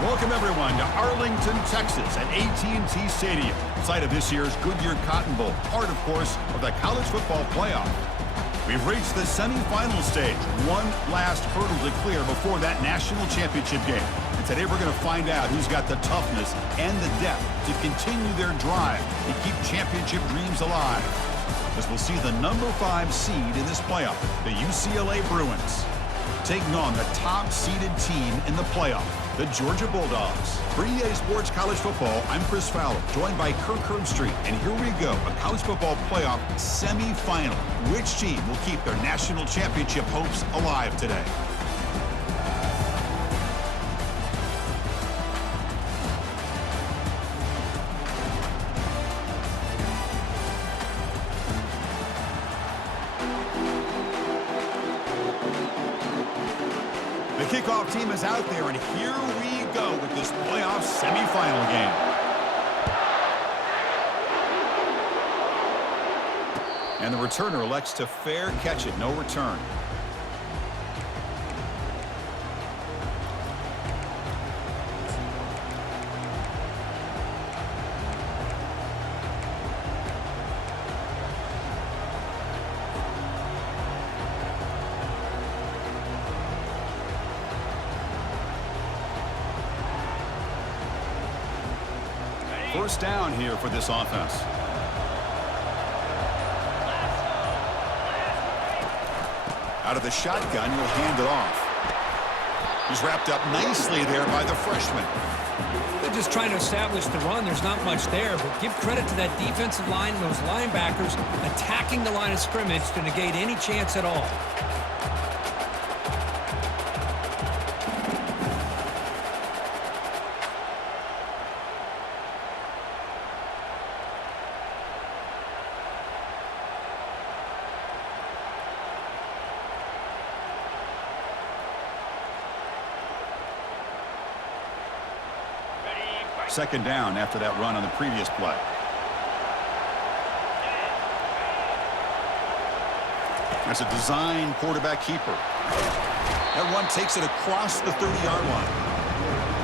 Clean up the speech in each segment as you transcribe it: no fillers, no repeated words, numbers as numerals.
Welcome, everyone, to Arlington, Texas at AT&T Stadium, site of this year's Goodyear Cotton Bowl, part, of course, of the college football playoff. We've reached the semifinal stage, one last hurdle to clear before that national championship game. And today we're going to find out who's got the toughness and the depth to continue their drive and keep championship dreams alive. As we'll see the number 5 seed in this playoff, the UCLA Bruins, taking on the top-seeded team in the playoff, the Georgia Bulldogs. For EA Sports College Football, I'm Chris Fowler, joined by Kirk Herbstreit. And here we go, a college football playoff semifinal. Which team will keep their national championship hopes alive today? The kickoff team is out there, and here we go with this playoff semifinal game. And the returner elects to fair catch it, no return. First down here for this offense. Out of the shotgun, he'll hand it off. He's wrapped up nicely there by the freshman. They're just trying to establish the run. There's not much there, but give credit to that defensive line and those linebackers attacking the line of scrimmage to negate any chance at all. Second down after that run on the previous play. That's a design quarterback keeper. That run takes it across the 30-yard line.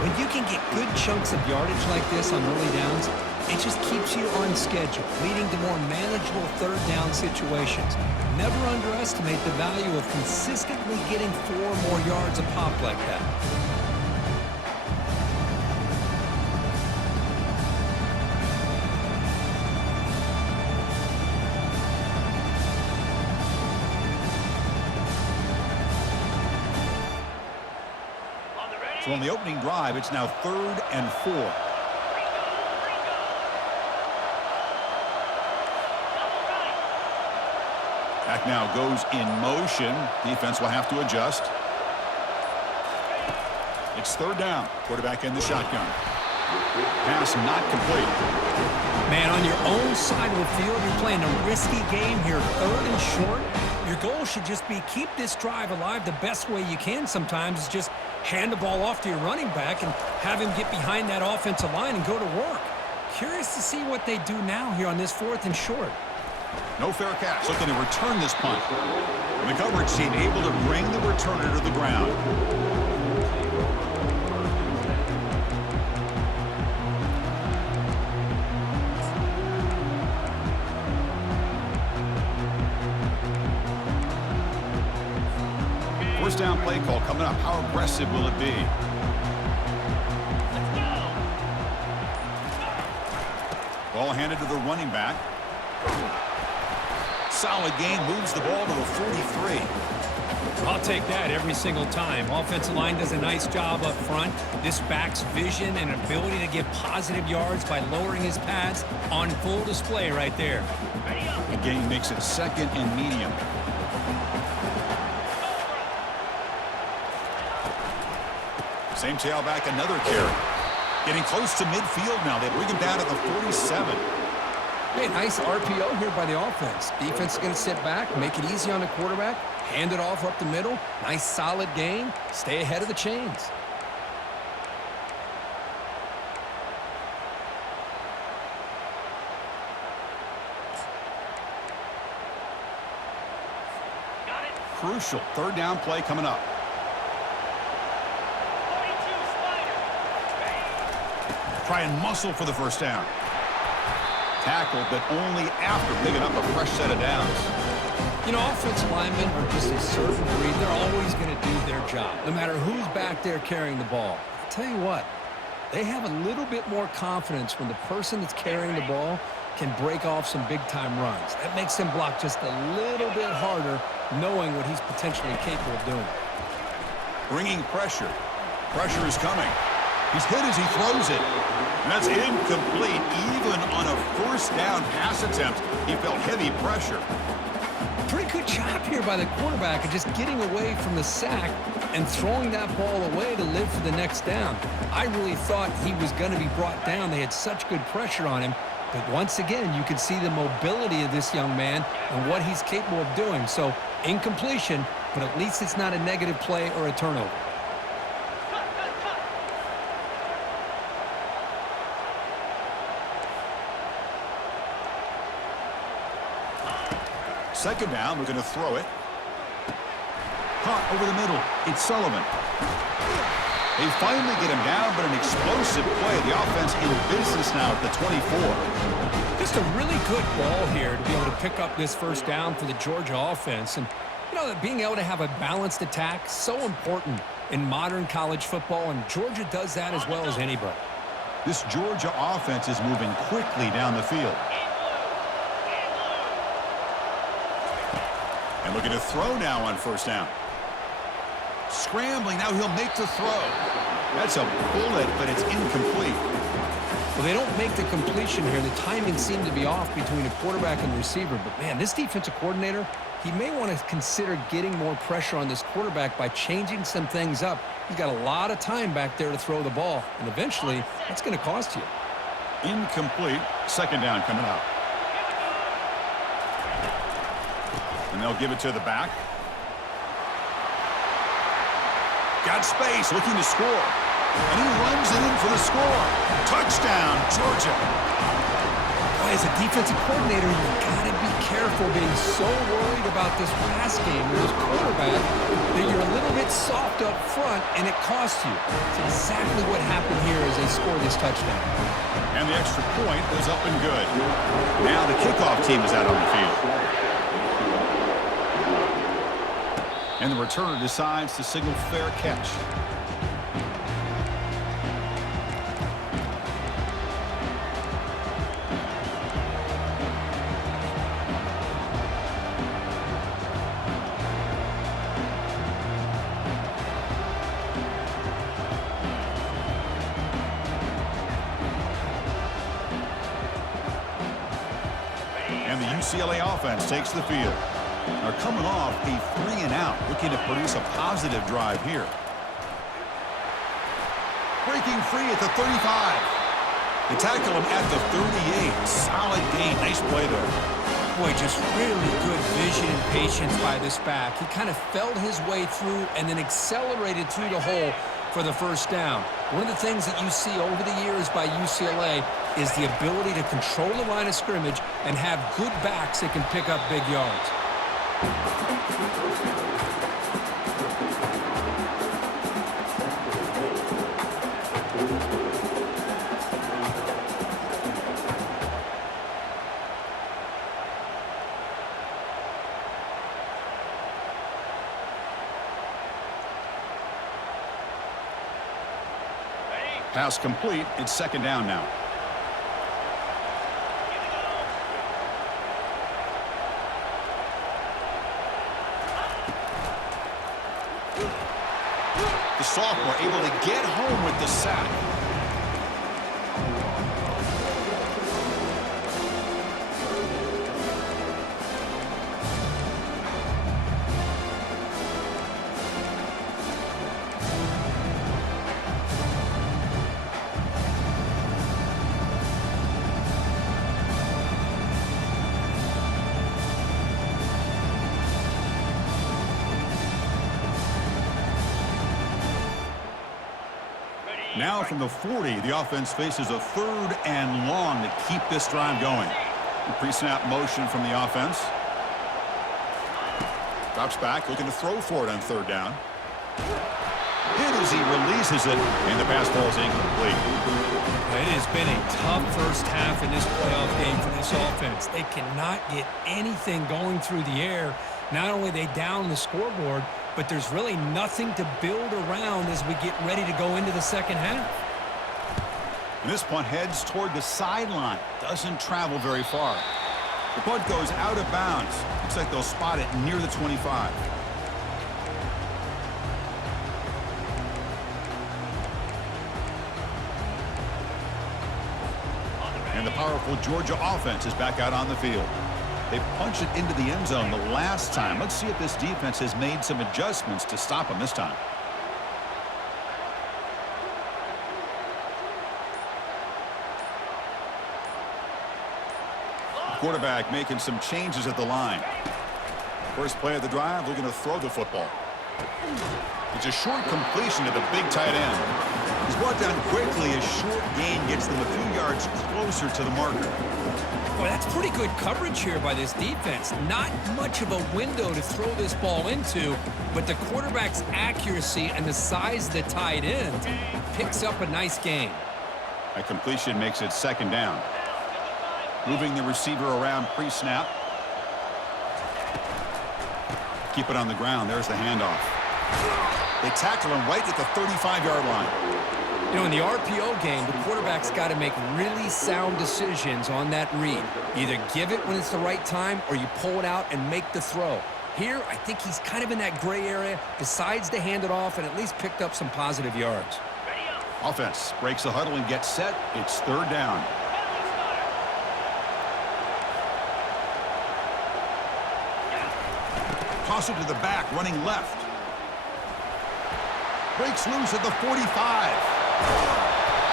When you can get good chunks of yardage like this on early downs, it just keeps you on schedule, leading to more manageable third down situations. Never underestimate the value of consistently getting 4 more yards a pop like that. So on the opening drive, it's now 3rd and 4. Back now goes in motion. Defense will have to adjust. It's 3rd down. Quarterback in the shotgun. Pass not complete. Man, on your own side of the field, you're playing a risky game here, 3rd and short. Your goal should just be keep this drive alive the best way you can sometimes is just hand the ball off to your running back and have him get behind that offensive line and go to work. Curious to see what they do now here on this 4th and short. No fair catch. Looking to return this punt. And the coverage team able to bring the returner to the ground. First down play call coming up. How aggressive will it be? Ball handed to the running back. Solid gain, moves the ball to the 43. I'll take that every single time. Offensive line does a nice job up front. This back's vision and ability to get positive yards by lowering his pads on full display right there. The gain makes it 2nd and medium. Same tailback, another carry. Getting close to midfield now. They bring him down at the 47. Hey, nice RPO here by the offense. Defense is going to sit back, make it easy on the quarterback, hand it off up the middle. Nice solid gain. Stay ahead of the chains. Crucial 3rd down play coming up. try and muscle for the first down. Tackled, but only after picking up a fresh set of downs. You know, offensive linemen are just a certain breed. They're always going to do their job, no matter who's back there carrying the ball. I'll tell you what, they have a little bit more confidence when the person that's carrying the ball can break off some big-time runs. That makes them block just a little bit harder, knowing what he's potentially capable of doing. Bringing pressure. Pressure is coming. He's hit as he throws it. And that's incomplete. Even on a first down pass attempt, he felt heavy pressure. Pretty good job here by the quarterback of just getting away from the sack and throwing that ball away to live for the next down. I really thought he was going to be brought down. They had such good pressure on him. But once again, you can see the mobility of this young man and what he's capable of doing. So, incompletion, but at least it's not a negative play or a turnover. Second down, we're going to throw it. Caught over the middle. It's Sullivan. They finally get him down, but an explosive play. The offense in business now at the 24. Just a really good ball here to be able to pick up this first down for the Georgia offense. And, you know, being able to have a balanced attack, so important in modern college football, and Georgia does that as well as anybody. This Georgia offense is moving quickly down the field. And looking to throw now on first down. Scrambling, now he'll make the throw. That's a bullet, but it's incomplete. Well, they don't make the completion here. The timing seemed to be off between the quarterback and the receiver. But, man, this defensive coordinator, he may want to consider getting more pressure on this quarterback by changing some things up. He's got a lot of time back there to throw the ball, and eventually that's going to cost you. Incomplete. Second down coming up. And they'll give it to the back. Got space, looking to score. And he runs it in for the score. Touchdown, Georgia. Boy, as a defensive coordinator, you've got to be careful being so worried about this pass game with this quarterback that you're a little bit soft up front, and it costs you. It's exactly what happened here as they score this touchdown. And the extra point was up and good. Now the kickoff team is out on the field. And the returner decides to signal fair catch. And the UCLA offense takes the field. Are coming off a 3-and-out, looking to produce a positive drive here. Breaking free at the 35. They tackle him at the 38. Solid gain. Nice play there. Boy, just really good vision and patience by this back. He kind of felt his way through and then accelerated through the hole for the first down. One of the things that you see over the years by UCLA is the ability to control the line of scrimmage and have good backs that can pick up big yards. Pass complete. It's second down now. The sophomore able to get home with the sack. Now from the 40, the offense faces a 3rd and long to keep this drive going. Pre-snap motion from the offense. Drops back, looking to throw for it on 3rd down. Hit as he releases it, and the pass ball is incomplete. It has been a tough first half in this playoff game for this offense. They cannot get anything going through the air. Not only are they down the scoreboard, but there's really nothing to build around as we get ready to go into the second half. And this punt heads toward the sideline. Doesn't travel very far. The punt goes out of bounds. Looks like they'll spot it near the 25. And the powerful Georgia offense is back out on the field. They punched it into the end zone the last time. Let's see if this defense has made some adjustments to stop them this time. Quarterback making some changes at the line. First play of the drive, looking to throw the football. It's a short completion to the big tight end. He's brought down quickly. A short gain gets them a few yards closer to the marker. Boy, that's pretty good coverage here by this defense. Not much of a window to throw this ball into, but the quarterback's accuracy and the size of the tight end picks up a nice gain. A completion makes it second down. Moving the receiver around pre-snap. Keep it on the ground. There's the handoff. They tackle him right at the 35-yard line. You know, in the RPO game, the quarterback's got to make really sound decisions on that read. Either give it when it's the right time or you pull it out and make the throw. Here, I think he's kind of in that gray area, decides to hand it off and at least picked up some positive yards. Offense breaks the huddle and gets set. It's third down. Toss it to the back, running left. Breaks loose at the 45.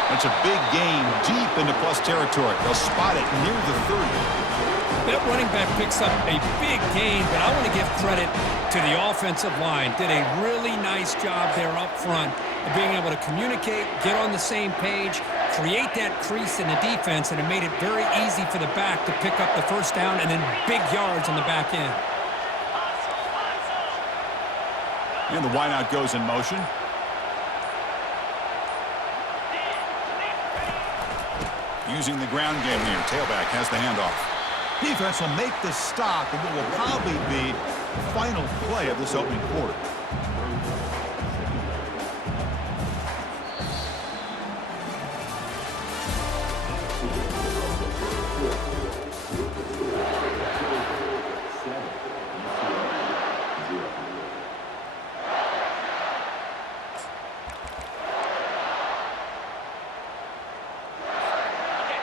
That's a big gain deep into plus territory. They'll spot it near the 30. That running back picks up a big gain, but I want to give credit to the offensive line. Did a really nice job there up front of being able to communicate, get on the same page, create that crease in the defense, and it made it very easy for the back to pick up the first down and then big yards on the back end. And the wideout goes in motion. Using the ground game here. Tailback has the handoff. Defense will make the stop, and it will probably be the final play of this opening quarter.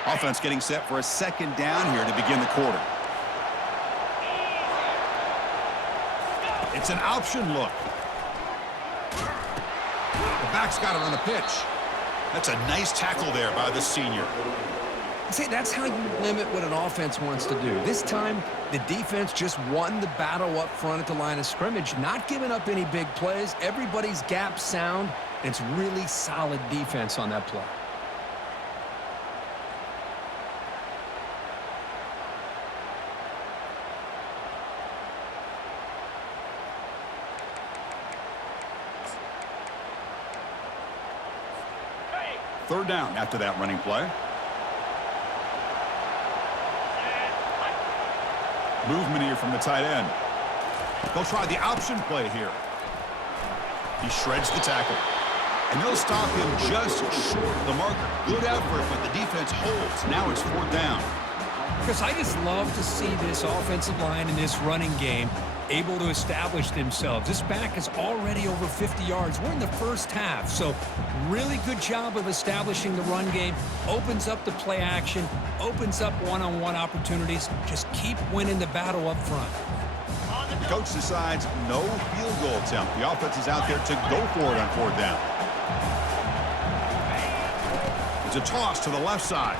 Offense getting set for a second down here to begin the quarter. It's an option look. The back's got it on the pitch. That's a nice tackle there by the senior. See, that's how you limit what an offense wants to do. This time, the defense just won the battle up front at the line of scrimmage, not giving up any big plays. Everybody's gap sound, and it's really solid defense on that play. Third down after that running play. Movement here from the tight end. They'll try the option play here. He shreds the tackle. And they'll stop him just short of the marker. Good effort, but the defense holds. Now it's fourth down. Chris, I just love to see this offensive line in this running game able to establish themselves. This back is already over 50 yards. We're in the first half, so really good job of establishing the run game. Opens up the play action, opens up one-on-one opportunities. Just keep winning the battle up front. The coach decides no field goal attempt. The offense is out there to go for it on fourth down. It's a toss to the left side.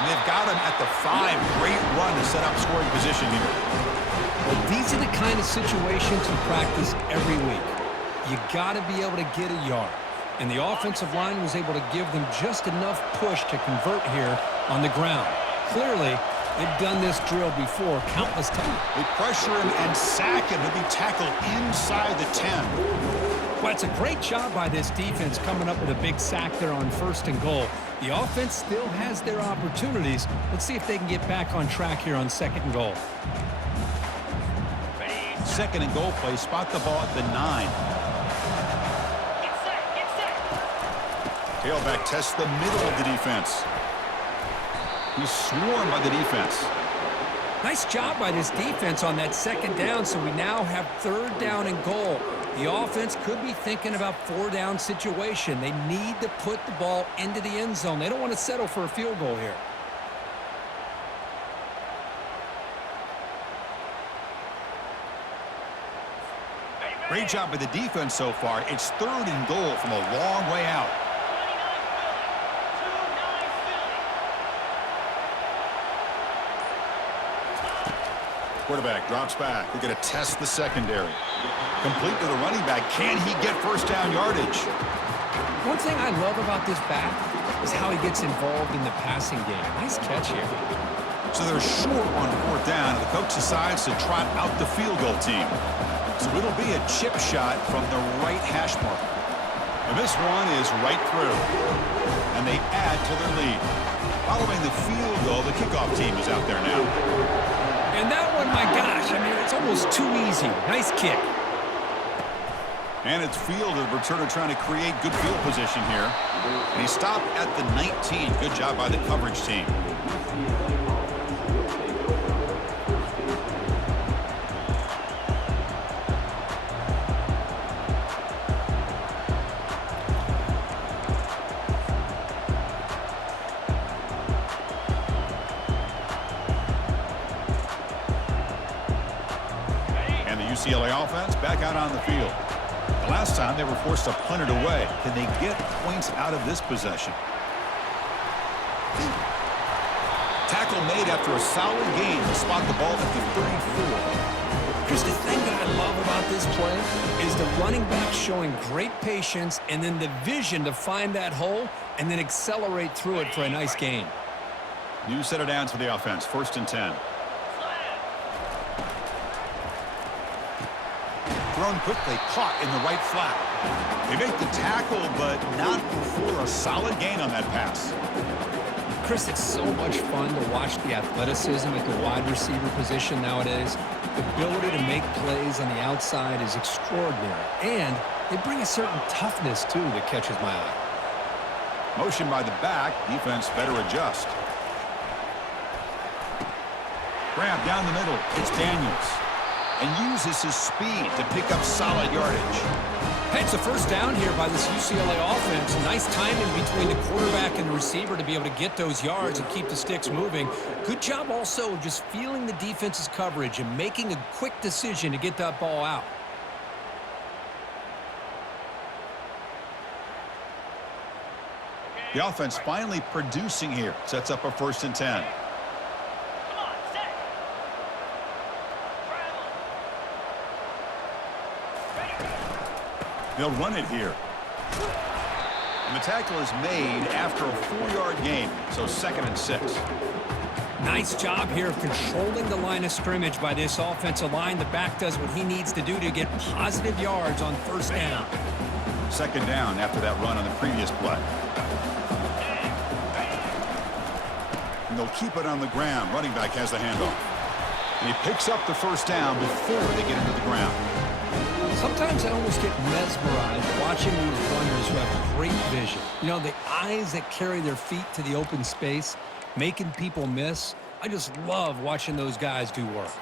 And they've got him at the 5. Great run to set up scoring position here. Well, these are the kind of situations you practice every week. You got to be able to get a yard. And the offensive line was able to give them just enough push to convert here on the ground. Clearly, They've done this drill before countless times. They pressure him and sack him. He'll be tackled inside the 10. Well, it's a great job by this defense coming up with a big sack there on 1st and goal. The offense still has their opportunities. Let's see if they can get back on track here on 2nd and goal. 2nd and goal play. Spot the ball at the 9. Tailback tests the middle of the defense. He's swarmed by the defense. Nice job by this defense on that 2nd down, so we now have 3rd down and goal. The offense could be thinking about 4-down situation. They need to put the ball into the end zone. They don't want to settle for a field goal here. Great job by the defense so far. It's 3rd and goal from a long way out. Quarterback drops back. We're going to test the secondary. Complete to the running back. Can he get 1st down yardage? One thing I love about this back is how he gets involved in the passing game. Nice catch here. So they're short on 4th down, and the coach decides to trot out the field goal team. So it'll be a chip shot from the right hash mark. And this one is right through. And they add to their lead. Following the field goal, the kickoff team is out there now. And that one, my gosh, I mean, it's almost too easy. Nice kick. And it's fielded. Returner trying to create good field position here. And he stopped at the 19. Good job by the coverage team. UCLA offense back out on the field. The last time they were forced to punt it away. Can they get points out of this possession? Tackle made after a solid gain to spot the ball at the 34. Here's the thing that I love about this play is the running back showing great patience and then the vision to find that hole and then accelerate through it for a nice gain. New set of downs for the offense. 1st and 10. Thrown quickly, caught in the right flat. They make the tackle, but not before a solid gain on that pass. Chris, it's so much fun to watch the athleticism at the wide receiver position nowadays. The ability to make plays on the outside is extraordinary, and they bring a certain toughness, too, that catches my eye. Motion by the back. Defense better adjust. Grab down the middle. It's Daniels. And uses his speed to pick up solid yardage. Hey, it's a 1st down here by this UCLA offense. Nice timing between the quarterback and the receiver to be able to get those yards and keep the sticks moving. Good job also of just feeling the defense's coverage and making a quick decision to get that ball out. The offense finally producing here. Sets up a 1st and 10. They'll run it here. And the tackle is made after a 4-yard gain, so 2nd and 6. Nice job here of controlling the line of scrimmage by this offensive line. The back does what he needs to do to get positive yards on 1st down. 2nd down after that run on the previous play. And they'll keep it on the ground. Running back has the handoff. And he picks up the 1st down before they get into the ground. Sometimes I almost get mesmerized watching these runners who have great vision. You know, the eyes that carry their feet to the open space, making people miss. I just love watching those guys do work.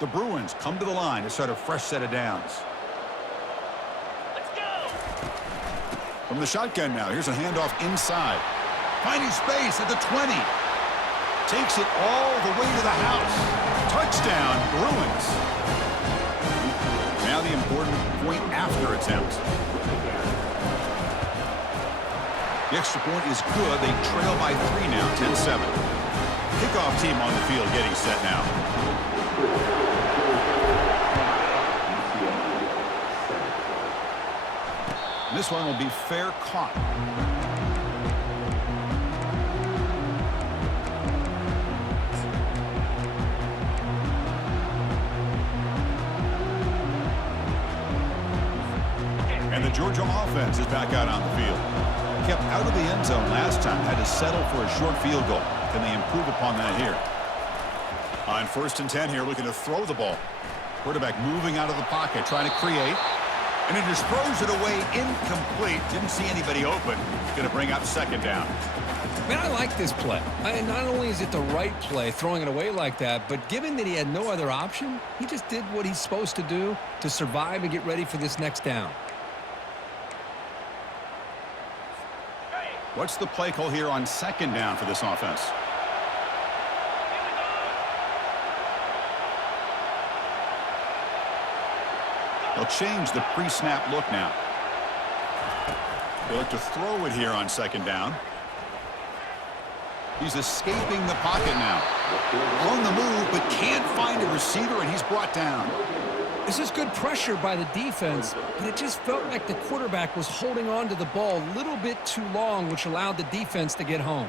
The Bruins come to the line to start a fresh set of downs. Let's go. From the shotgun now, here's a handoff inside. Finding space at the 20. Takes it all the way to the house. Touchdown, Bruins. Now the important point after attempt. The extra point is good. They trail by 3 now, 10-7. Kickoff team on the field getting set now. This one will be fair caught. And the Georgia offense is back out on the field. Kept out of the end zone last time, had to settle for a short field goal. Can they improve upon that here? On 1st and 10 here, looking to throw the ball. Quarterback moving out of the pocket, trying to create. And he just throws it away incomplete. Didn't see anybody open. Going to bring up 2nd down. Man, I like this play. Not only is it the right play, throwing it away like that, but given that he had no other option, he just did what he's supposed to do to survive and get ready for this next down. What's the play call here on 2nd down for this offense? They'll change the pre-snap look now. They look to throw it here on 2nd down. He's escaping the pocket now. On the move, but can't find a receiver, and he's brought down. This is good pressure by the defense, but it just felt like the quarterback was holding on to the ball a little bit too long, which allowed the defense to get home.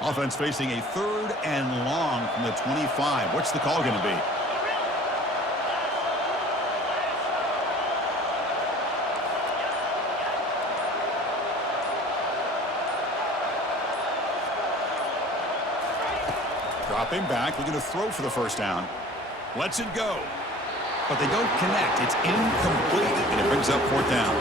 Offense facing a 3rd and long from the 25. What's the call going to be? Dropping back, looking to throw for the 1st down. Lets it go. But they don't connect. It's incomplete, and it brings up 4th down.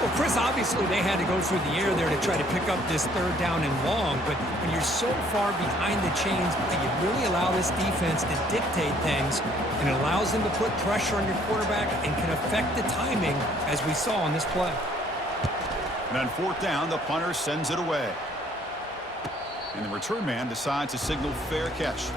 Well, Chris, obviously they had to go through the air there to try to pick up this 3rd down and long, but when you're so far behind the chains, you really allow this defense to dictate things, and it allows them to put pressure on your quarterback and can affect the timing, as we saw on this play. And on 4th down, the punter sends it away. And the return man decides to signal fair catch.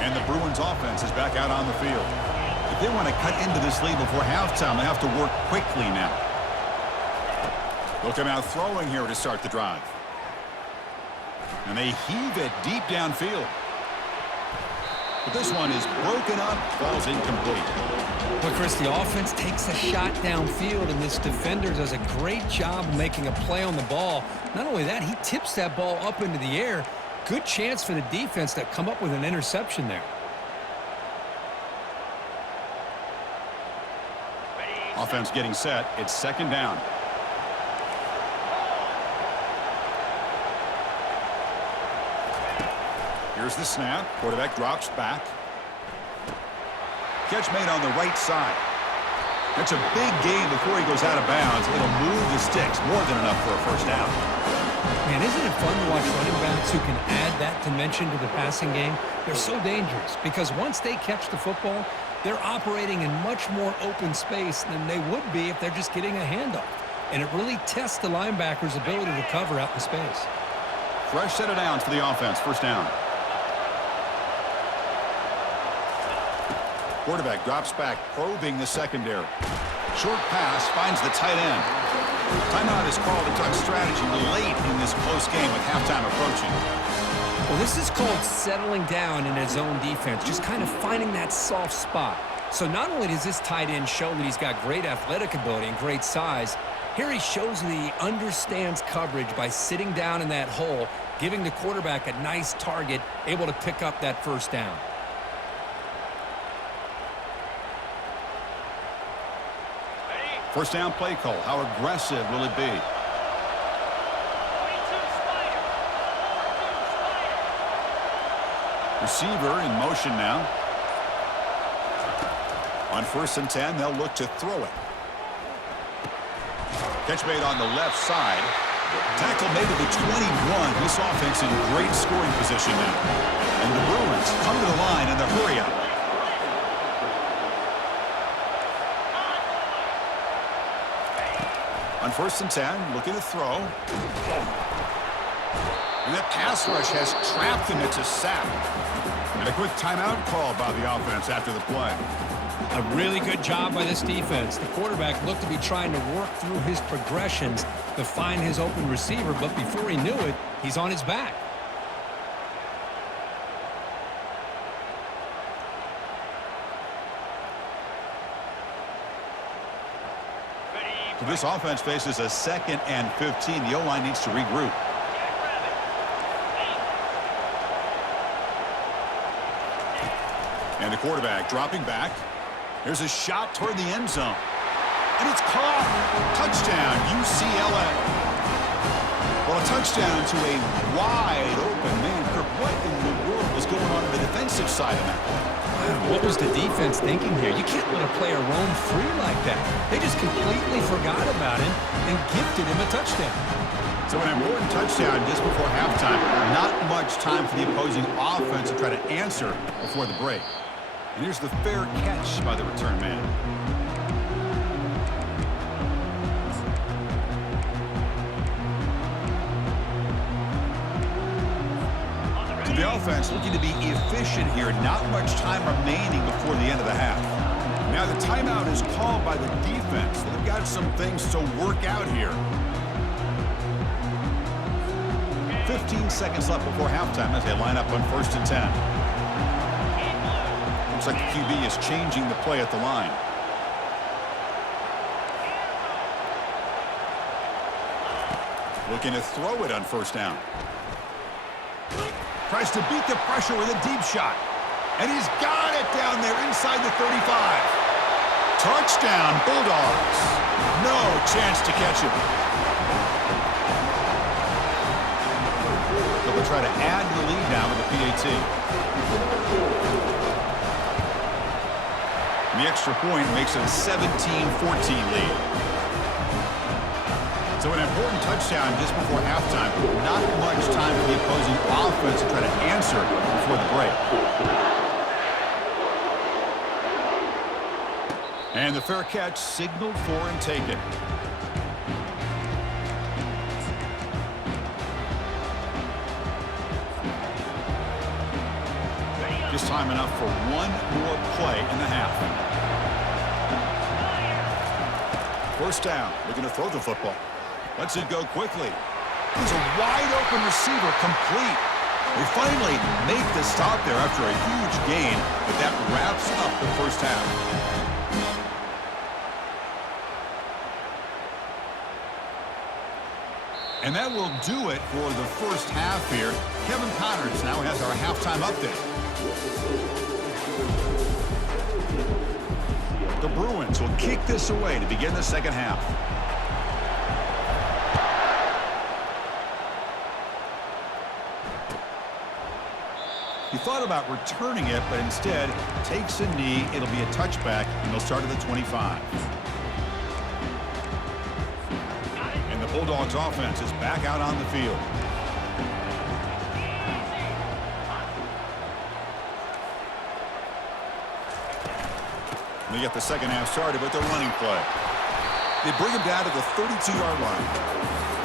And the Bruins offense is back out on the field. If they want to cut into this lead before halftime, they have to work quickly now. They'll come out throwing here to start the drive. And they heave it deep downfield. But this one is broken up, falls incomplete. But Chris, the offense takes a shot downfield, and this defender does a great job of making a play on the ball. Not only that, he tips that ball up into the air. Good chance for the defense to come up with an interception there. Offense getting set. It's 2nd down. Here's the snap. Quarterback drops back. Catch made on the right side. That's a big gain before he goes out of bounds. It'll move the sticks. More than enough for a 1st down. Man, isn't it fun to watch running backs who can add that dimension to the passing game? They're so dangerous because once they catch the football, they're operating in much more open space than they would be if they're just getting a handoff. And it really tests the linebacker's ability to cover out in space. Fresh set of downs for the offense. 1st down. Quarterback drops back, probing the secondary. Short pass finds the tight end. Timeout is called to talk strategy late in this close game with halftime approaching. Well, this is called settling down in his own defense, just kind of finding that soft spot. So not only does this tight end show that he's got great athletic ability and great size, here he shows that he understands coverage by sitting down in that hole, giving the quarterback a nice target, able to pick up that 1st down. First down play call. How aggressive will it be? Receiver in motion now. On 1st and 10, they'll look to throw it. Catch made on the left side. Tackle made to the 21. This offense in great scoring position now. And the Bruins come to the line in the hurry up. On 1st and 10, looking to throw. And that pass rush has trapped him. It's a sack. And a quick timeout call by the offense after the play. A really good job by this defense. The quarterback looked to be trying to work through his progressions to find his open receiver, but before he knew it, he's on his back. So this offense faces a 2nd and 15. The O-line needs to regroup. And the quarterback dropping back. Here's a shot toward the end zone. And it's caught. Touchdown, UCLA. Well, a touchdown to a wide open man. Kirk, what in the world was going on the defensive side of that play? What was the defense thinking here? You can't let a player roam free like that. They just completely forgot about him and gifted him a touchdown. So an important touchdown just before halftime. Not much time for the opposing offense to try to answer before the break. And here's the fair catch by the return man. So the offense looking to be efficient here. Not much time remaining before the end of the half. Now the timeout is called by the defense. They've got some things to work out here. 15 seconds left before halftime as they line up on 1st and 10. Looks like the QB is changing the play at the line. Looking to throw it on 1st down. Tries to beat the pressure with a deep shot. And he's got it down there inside the 35. Touchdown, Bulldogs. No chance to catch him. So they'll try to add to the lead now with the PAT. And the extra point makes it a 17-14 lead. So an important touchdown just before halftime. Not much time for the opposing offense to try to answer before the break. And the fair catch signaled for and taken. Just time enough for one more play in the half. 1st down, looking to throw the football. Lets it go quickly. He's a wide-open receiver, complete. They finally make the stop there after a huge gain, but that wraps up the 1st half. And that will do it for the 1st half here. Kevin Connors now has our halftime update. The Bruins will kick this away to begin the 2nd half. He thought about returning it, but instead takes a knee. It'll be a touchback, and they'll start at the 25. And the Bulldogs offense is back out on the field. They get the 2nd half started with their running play. They bring him down to the 32-yard line.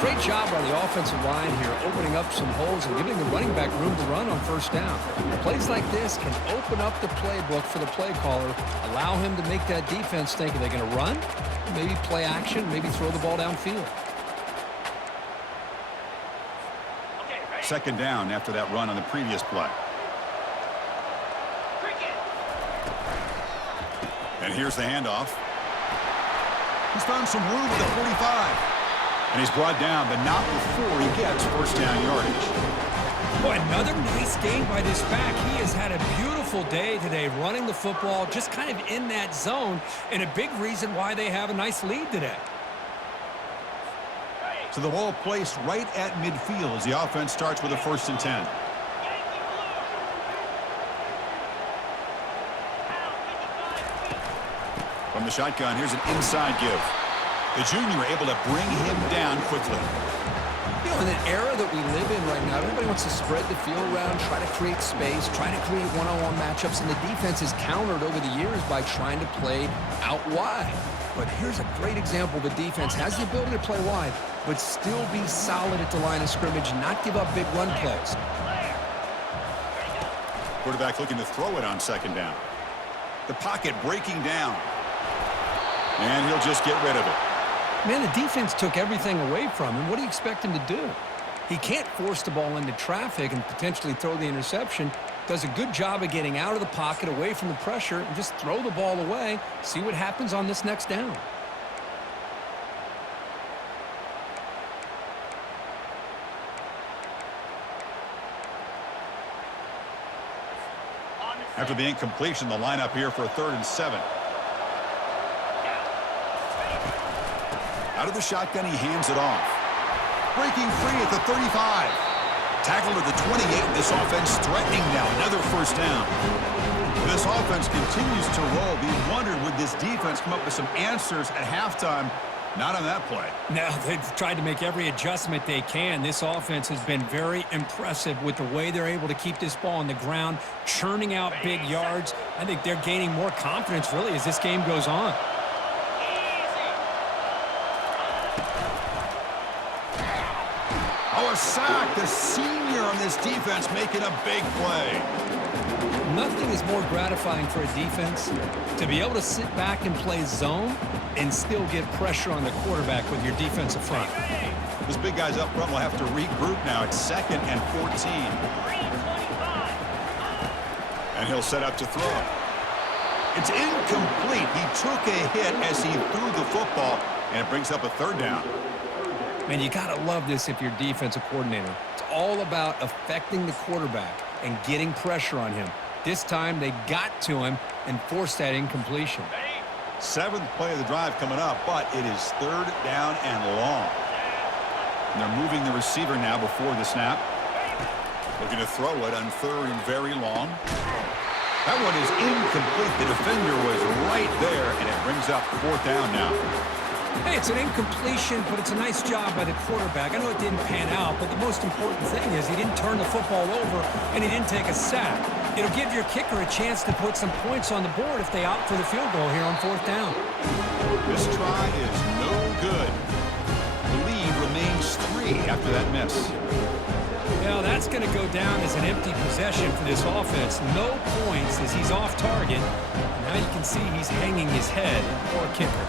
Great job by the offensive line here, opening up some holes and giving the running back room to run on 1st down. Plays like this can open up the playbook for the play caller, allow him to make that defense think, are they going to run? Maybe play action, maybe throw the ball downfield. 2nd down after that run on the previous play. And here's the handoff. He's found some room at the 45. And he's brought down, but not before he gets 1st down yardage. Boy, another nice game by this back. He has had a beautiful day today running the football, just kind of in that zone, and a big reason why they have a nice lead today. So the ball placed right at midfield as the offense starts with a 1st and 10. From the shotgun, here's an inside give. The junior able to bring him down quickly. You know, in an era that we live in right now, everybody wants to spread the field around, try to create space, try to create one-on-one matchups, and the defense is countered over the years by trying to play out wide. But here's a great example. The defense has the ability to play wide, but still be solid at the line of scrimmage, not give up big run plays. Quarterback looking to throw it on second down. The pocket breaking down. And he'll just get rid of it. Man, the defense took everything away from him. What do you expect him to do? He can't force the ball into traffic and potentially throw the interception. Does a good job of getting out of the pocket, away from the pressure, and just throw the ball away. See what happens on this next down. After the incompletion, the lineup here for a 3rd and 7. Out of the shotgun, he hands it off. Breaking free at the 35. Tackled at the 28. This offense threatening now. Another first down. This offense continues to roll. We wondered, would this defense come up with some answers at halftime? Not on that play. Now, they've tried to make every adjustment they can. This offense has been very impressive with the way they're able to keep this ball on the ground, churning out big yards. I think they're gaining more confidence, really, as this game goes on. Oh, a sack. The senior on this defense making a big play. Nothing is more gratifying for a defense to be able to sit back and play zone and still get pressure on the quarterback with your defensive front. This big guy's up front will have to regroup now. It's 2nd and 14. And he'll set up to throw. It's incomplete. He took a hit as he threw the football, and it brings up a 3rd down. Man, you got to love this if you're defensive coordinator. It's all about affecting the quarterback and getting pressure on him. This time they got to him and forced that incompletion. 7th play of the drive coming up, but it is 3rd down and long. And they're moving the receiver now before the snap. Looking to throw it on 3rd and very long. That one is incomplete. The defender was right there, and it brings up 4th down now. Hey, it's an incompletion, but it's a nice job by the quarterback. I know it didn't pan out, but the most important thing is he didn't turn the football over and he didn't take a sack. It'll give your kicker a chance to put some points on the board if they opt for the field goal here on 4th down. This try is no good. The lead remains 3 after that miss. Well, that's going to go down as an empty possession for this offense. No points as he's off target. Now you can see he's hanging his head. Poor kicker.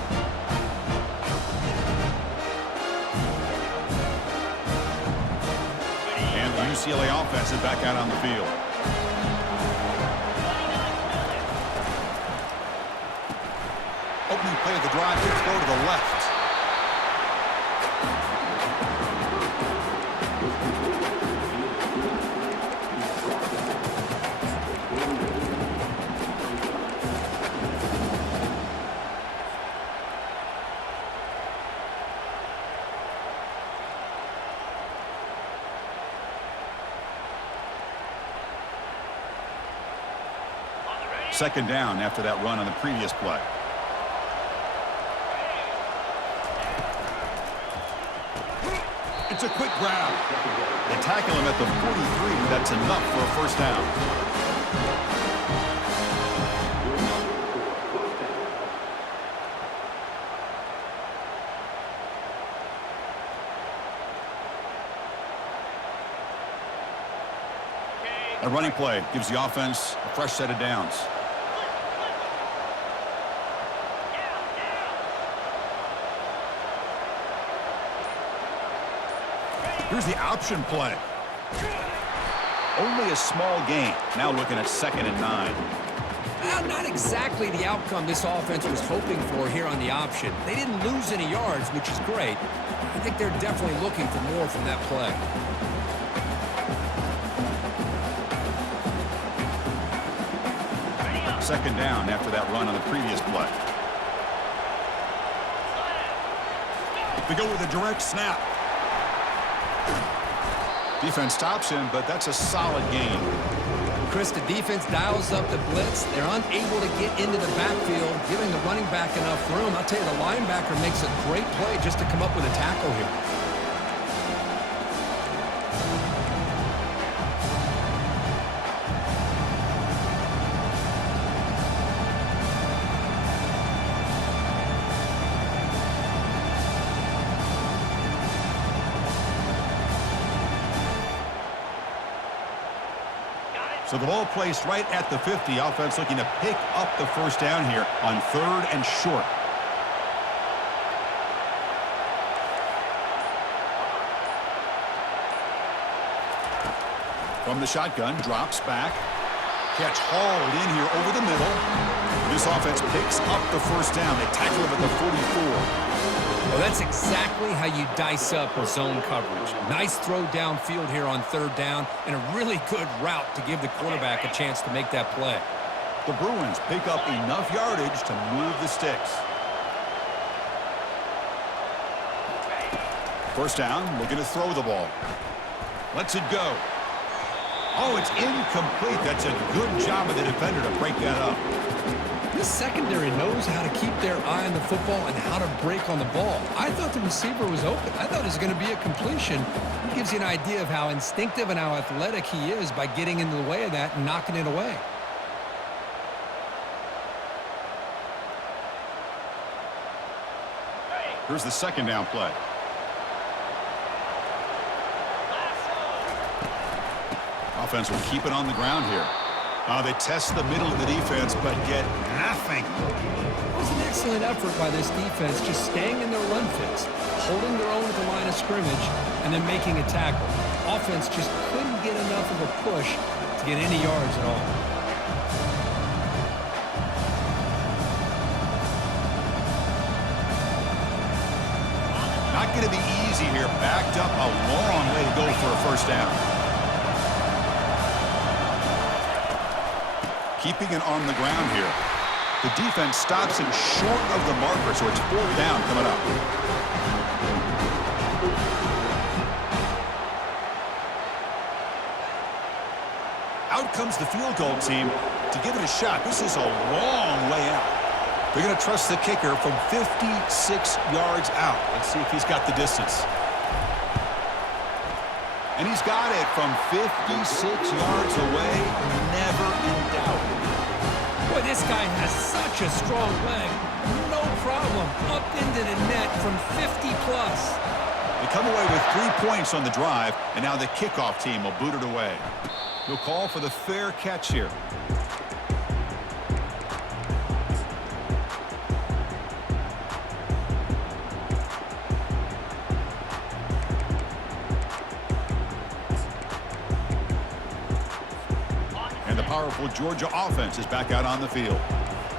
UCLA offense is back out on the field. Opening play of the drive, quick throw to the left. Second down after that run on the previous play. It's a quick grab. They tackle him at the 43. That's enough for a first down. A running play gives the offense a fresh set of downs. Here's the option play. Only a small gain. Now looking at 2nd and 9. Well, not exactly the outcome this offense was hoping for here on the option. They didn't lose any yards, which is great. I think they're definitely looking for more from that play. Second down after that run on the previous play. They go with a direct snap. Defense stops him, but that's a solid gain. Chris, the defense dials up the blitz. They're unable to get into the backfield, giving the running back enough room. I'll tell you, the linebacker makes a great play just to come up with a tackle here. So the ball placed right at the 50. Offense looking to pick up the first down here on 3rd and short. From the shotgun, drops back. Catch hauled in here over the middle. This offense picks up the first down. They tackle him at the 44. Well, that's exactly how you dice up a zone coverage. Nice throw downfield here on 3rd down, and a really good route to give the quarterback a chance to make that play. The Bruins pick up enough yardage to move the sticks. First down, looking to throw the ball. Lets it go. Oh, it's incomplete. That's a good job of the defender to break that up. This secondary knows how to keep their eye on the football and how to break on the ball. I thought the receiver was open. I thought it was going to be a completion. It gives you an idea of how instinctive and how athletic he is by getting into the way of that and knocking it away. Here's the second down play. Offense will keep it on the ground here. They test the middle of the defense, but get nothing. It was an excellent effort by this defense, just staying in their run fits, holding their own at the line of scrimmage, and then making a tackle. Offense just couldn't get enough of a push to get any yards at all. Not going to be easy here. Backed up a long way to go for a first down. Keeping it on the ground here. The defense stops him short of the marker, so it's 4th down coming up. Out comes the field goal team to give it a shot. This is a long way out. They're going to trust the kicker from 56 yards out. Let's see if he's got the distance. And he's got it from 56 yards away. Never in doubt. Boy, this guy has such a strong leg. No problem. Up into the net from 50-plus. They come away with 3 points on the drive, and now the kickoff team will boot it away. He'll call for the fair catch here. And the powerful Georgia offense is back out on the field.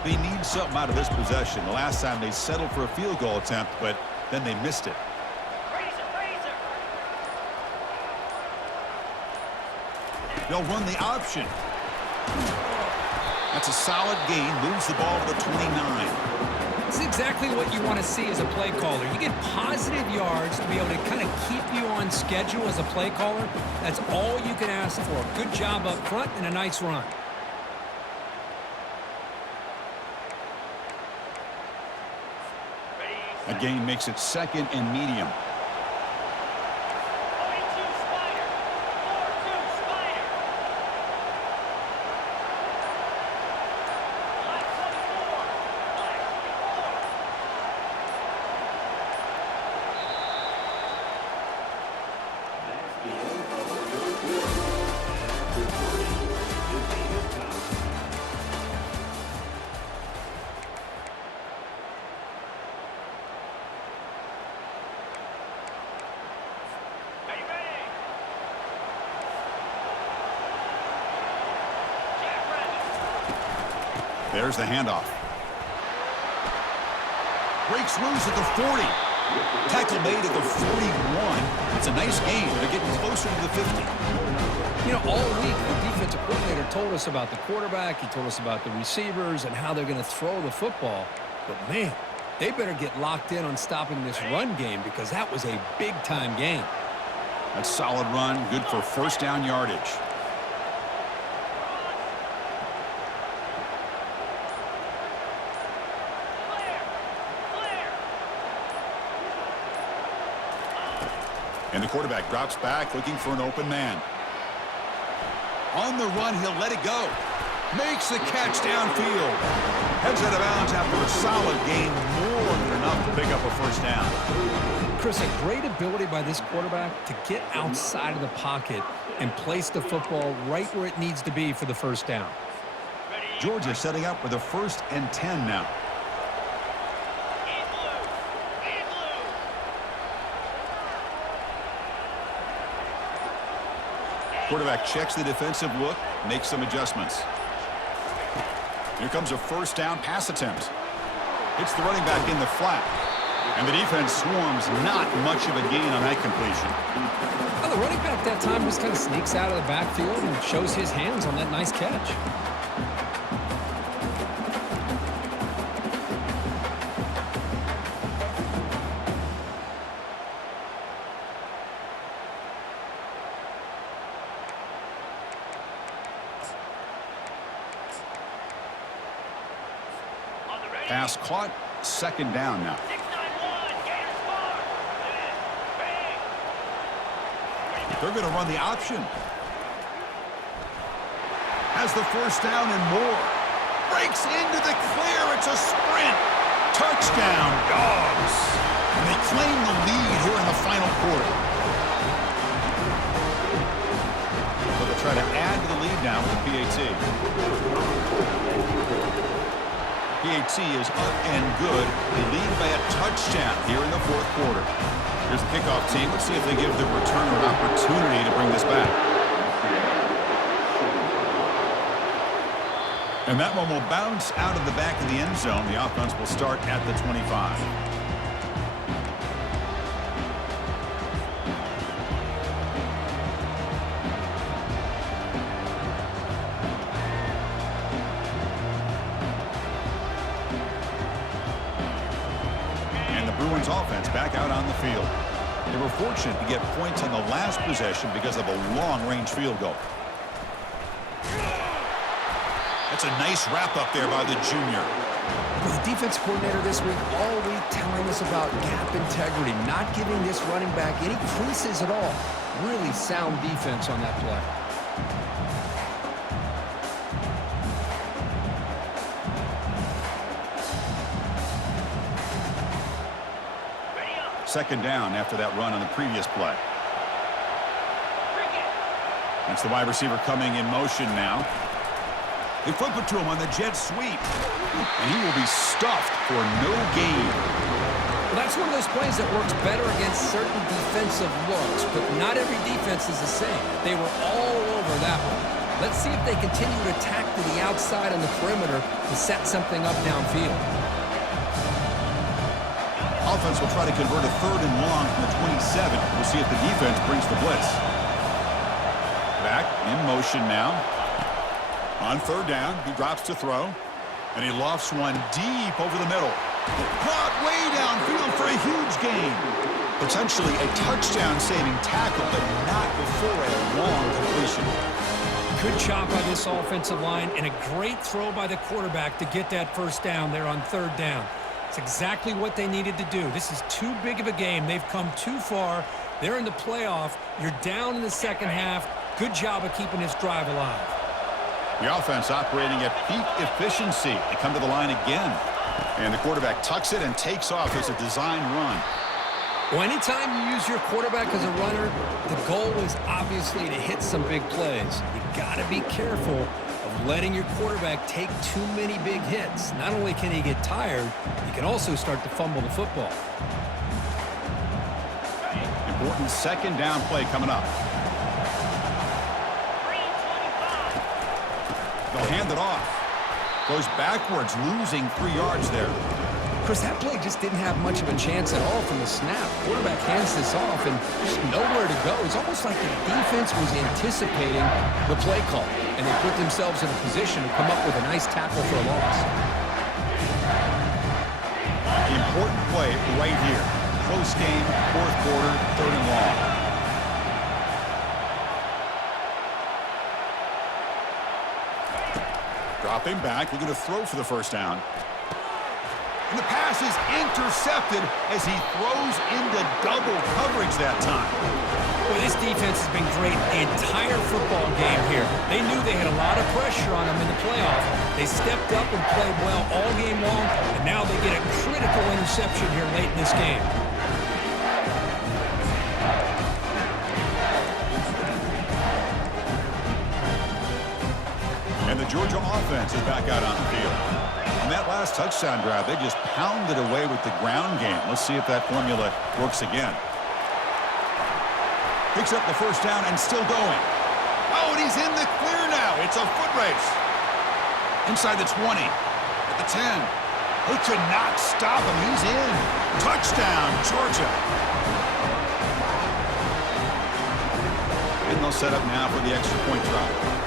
They need something out of this possession. The last time they settled for a field goal attempt, but then they missed it. They'll run the option. That's a solid gain. Moves the ball to the 29. This is exactly what you want to see as a play caller. You get positive yards to be able to kind of keep you on schedule as a play caller. That's all you can ask for. Good job up front and a nice run. A gain makes it 2nd and medium. There's the handoff. Breaks loose at the 40. Tackle made at the 41. It's a nice game. They're getting closer to the 50. You know, all week the defensive coordinator told us about the quarterback. He told us about the receivers and how they're going to throw the football. But, man, they better get locked in on stopping this run game because that was a big-time game. That's a solid run. Good for first down yardage. And the quarterback drops back, looking for an open man. On the run, he'll let it go. Makes the catch downfield. Heads out of bounds after a solid gain, more than enough to pick up a first down. Chris, a great ability by this quarterback to get outside of the pocket and place the football right where it needs to be for the first down. Georgia setting up with a 1st and 10 now. Quarterback checks the defensive look, makes some adjustments. Here comes a 1st down pass attempt. Hits the running back in the flat. And the defense swarms, not much of a gain on that completion. Well, the running back that time just kind of sneaks out of the backfield and shows his hands on that nice catch. Pass caught, 2nd down now. They're going to run the option. Has the 1st down and more. Breaks into the clear. It's a sprint. Touchdown, Dogs. And they claim the lead here in the final quarter. So they'll try to add to the lead now with the PAT. PAT is up and good. They lead by a touchdown here in the 4th quarter. Here's the kickoff team. Let's see if they give the returner an opportunity to bring this back. And that one will bounce out of the back of the end zone. The offense will start at the 25. Bruins offense back out on the field. They were fortunate to get points on the last possession because of a long-range field goal. That's a nice wrap-up there by the junior. The defense coordinator this week all week telling us about gap integrity, not giving this running back any creases at all. Really sound defense on that play. 2nd down after that run on the previous play. That's the wide receiver coming in motion now. They flip it to him on the jet sweep. And he will be stuffed for no gain. Well, that's one of those plays that works better against certain defensive looks, but not every defense is the same. They were all over that one. Let's see if they continue to attack to the outside on the perimeter to set something up downfield. Offense will try to convert a 3rd and long from the 27. We'll see if the defense brings the blitz. Back in motion now. On 3rd down, he drops to throw. And he lofts one deep over the middle. Caught way downfield for a huge gain. Potentially a touchdown-saving tackle, but not before a long completion. Good job by this offensive line and a great throw by the quarterback to get that 1st down there on 3rd down. It's exactly what they needed to do. This is too big of a game. They've come too far. They're in the playoff. You're down in the 2nd half. Good job of keeping this drive alive. The offense operating at peak efficiency. They come to the line again. And the quarterback tucks it and takes off as a design run. Well, anytime you use your quarterback as a runner, the goal is obviously to hit some big plays. You got to be careful of letting your quarterback take too many big hits. Not only can he get tired, he can also start to fumble the football. Important 2nd down play coming up. They'll hand it off. Goes backwards, losing 3 yards there. Chris, that play just didn't have much of a chance at all from the snap. Quarterback hands this off and just nowhere to go. It's almost like the defense was anticipating the play call, and they put themselves in a position to come up with a nice tackle for a loss. Important play right here. Close game, 4th quarter, 3rd and long. Dropping back, looking to throw for the 1st down. And the pass is intercepted as he throws into double coverage that time. Well, this defense has been great the entire football game here. They knew they had a lot of pressure on them in the playoff. They stepped up and played well all game long, and now they get a critical interception here late in this game. And the Georgia offense is back out on the field. On that last touchdown drive, they just pounded away with the ground game. Let's see if that formula works again. Picks up the first down and still going. Oh, and he's in the clear now. It's a foot race. Inside the 20. At the 10. They could not stop him. He's in. Touchdown, Georgia. And they'll set up now for the extra point drive.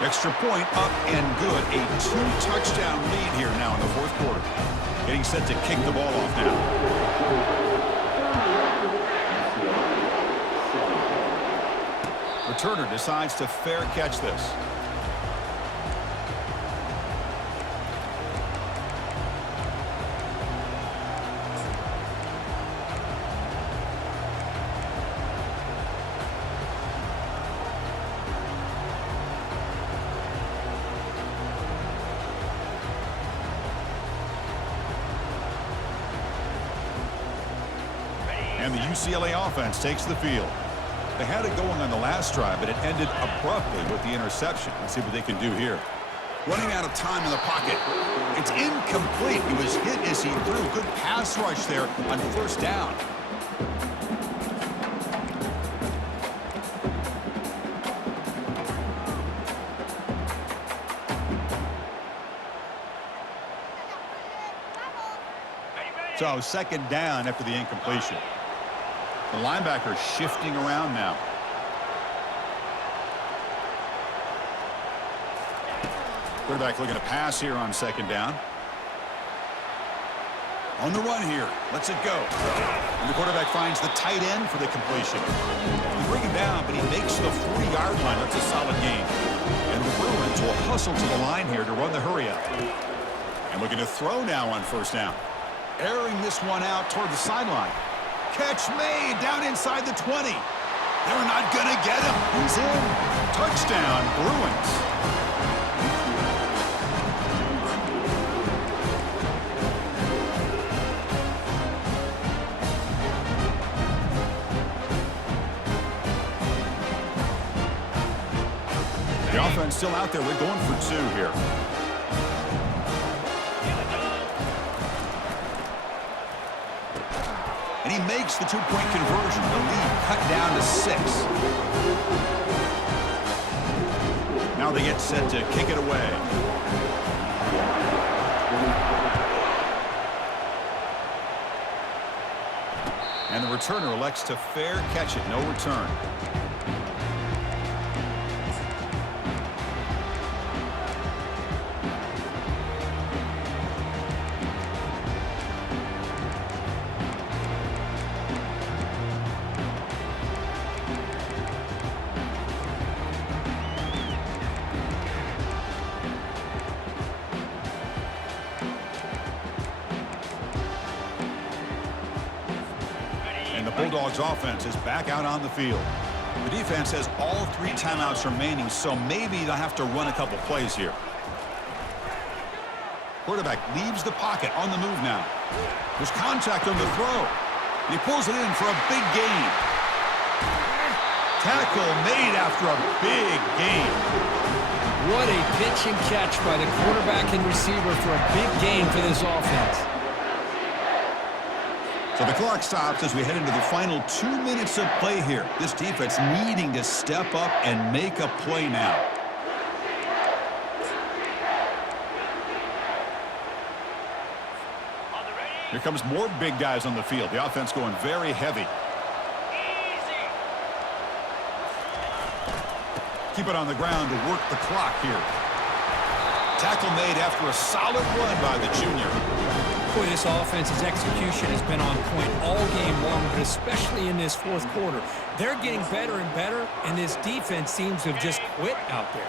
Extra point up and good. A 2-touchdown lead here now in the fourth quarter. Getting set to kick the ball off now. Returner decides to fair catch this. And the UCLA offense takes the field. They had it going on the last drive, but it ended abruptly with the interception. Let's see what they can do here. Running out of time in the pocket. It's incomplete. He was hit as he threw. Good pass rush there on first down. So second down after the incompletion. The linebacker shifting around now. Quarterback looking to pass here on second down. On the run here. Lets it go. And the quarterback finds the tight end for the completion. They bring him down, but he makes the 40-yard line. That's a solid gain. And the Bruins will hustle to the line here to run the hurry up. And looking to throw now on first down. Airing this one out toward the sideline. Catch made down inside the 20. They're not going to get him. He's in. Touchdown, Bruins. The offense still out there. We're going for two here. And he makes the two-point conversion. The lead cut down to 6. Now they get set to kick it away. And the returner elects to fair catch it. No return. Bulldogs offense is back out on the field. The defense has all 3 timeouts remaining, so maybe they'll have to run a couple plays here. Quarterback leaves the pocket on the move now. There's contact on the throw. He pulls it in for a big gain. Tackle made after a big gain. What a pitch and catch by the quarterback and receiver for a big gain for this offense. So the clock stops as we head into the final 2 minutes of play here. This defense needing to step up and make a play now. Here comes more big guys on the field. The offense going very heavy. Keep it on the ground to work the clock here. Tackle made after a solid run by the junior. Boy, this offense's execution has been on point all game long, but especially in this fourth quarter. They're getting better and better, and this defense seems to have just quit out there.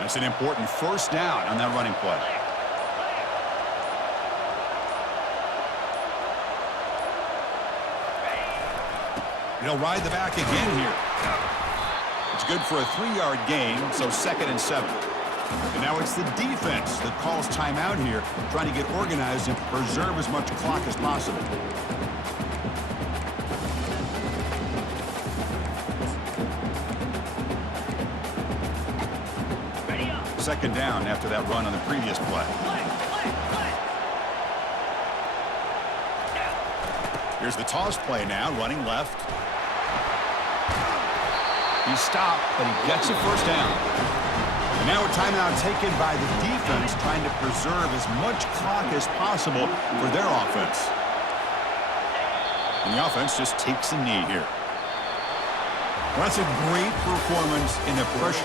That's an important first down on that running play. They'll ride the back again here. It's good for a 3-yard gain, so 2nd and 7. And now it's the defense that calls timeout here, trying to get organized and preserve as much clock as possible. second down after that run on the previous play. Here's the toss play now, running left. He's stopped, but he gets a first down. And now a timeout taken by the defense, trying to preserve as much clock as possible for their offense. And the offense just takes a knee here. Well, that's a great performance in a pressure